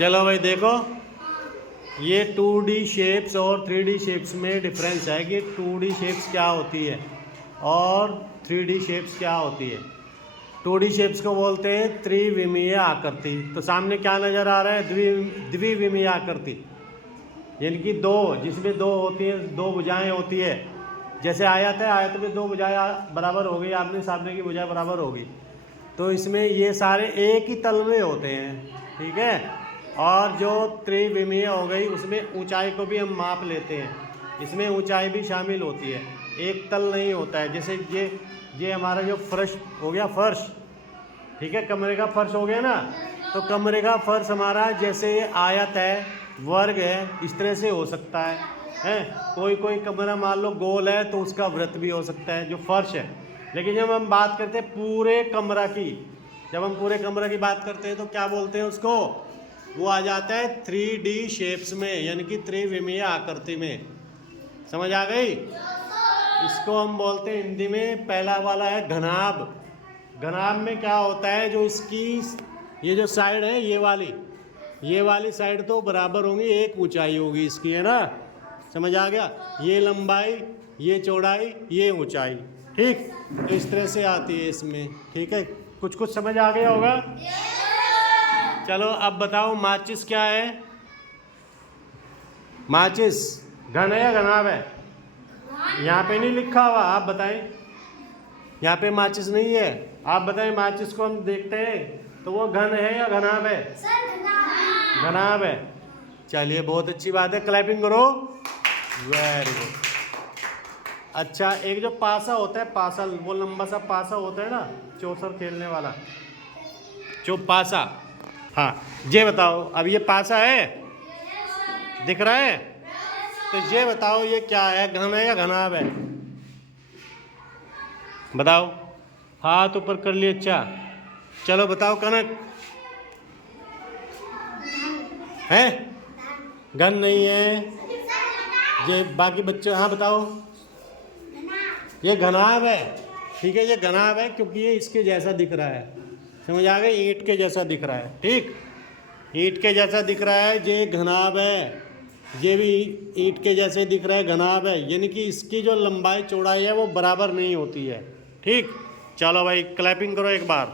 चलो भाई देखो, ये 2D शेप्स और 3D शेप्स में डिफरेंस है कि 2D शेप्स क्या होती है और 3D शेप्स क्या होती है। 2D शेप्स को बोलते हैं त्रिविमीय आकृति। तो सामने क्या नज़र आ रहा है? द्विविमीय आकृति, यानी कि दो, जिसमें दो होती है, दो भुजाएं होती है। जैसे आयत है, आयत में दो भुजाएं बराबर हो गई, आमने सामने की भुजाएं बराबर होगी। तो इसमें ये सारे एक ही तल में होते हैं, ठीक है। और जो त्रिविमीय हो गई उसमें ऊंचाई को भी हम माप लेते हैं, इसमें ऊंचाई भी शामिल होती है, एक तल नहीं होता है। जैसे ये हमारा जो फर्श हो गया, फर्श, ठीक है, कमरे का फर्श हो गया ना। तो कमरे का फर्श हमारा जैसे आयत है, वर्ग है, इस तरह से हो सकता है। कोई कमरा मान लो गोल है तो उसका वृत्त भी हो सकता है, जो फर्श है। लेकिन जब हम बात करते हैं पूरे कमरा की, जब हम पूरे कमरा की बात करते हैं तो क्या बोलते हैं उसको? वो आ जाता है 3D शेप्स में, यानी कि त्रिविमीय आकृति में। समझ आ गई? इसको हम बोलते हैं हिंदी में, पहला वाला है घनाभ। घनाभ में क्या होता है, जो इसकी ये जो साइड है, ये वाली साइड तो बराबर होंगी, एक ऊंचाई होगी इसकी, है ना। समझ आ गया? ये लंबाई, ये चौड़ाई, ये ऊंचाई, ठीक। तो इस तरह से आती है इसमें, ठीक है। कुछ समझ आ गया होगा। चलो अब बताओ, माचिस क्या है? माचिस घन है या घनाभ है? यहाँ पे नहीं लिखा हुआ, आप बताएं। यहाँ पे माचिस नहीं है, आप बताएं। माचिस को हम देखते हैं तो वो घन है या घनाभ है? घनाभ है। चलिए बहुत अच्छी बात है, क्लैपिंग करो, वेरी गुड। अच्छा, एक जो पासा होता है, पासा, वो लंबा सा पासा होता है ना, चौसर खेलने वाला, जो पासा। हाँ, ये बताओ, अब ये पासा है, दिख रहा है? तो ये बताओ ये क्या है, घन है या घनाभ है? बताओ, हाथ ऊपर कर लिए। अच्छा चलो बताओ, कनक है? घन नहीं है। ये बाकी बच्चे, हाँ बताओ। ये घनाभ है, ठीक है, ये घनाभ है क्योंकि ये इसके जैसा दिख रहा है। समझ आ गई? ईंट के जैसा दिख रहा है, ठीक, ईंट के जैसा दिख रहा है, ये घनाभ है। ये भी ईंट के जैसे दिख रहा है, घनाभ है। यानी कि इसकी जो लंबाई चौड़ाई है वो बराबर नहीं होती है, ठीक। चलो भाई क्लैपिंग करो एक बार।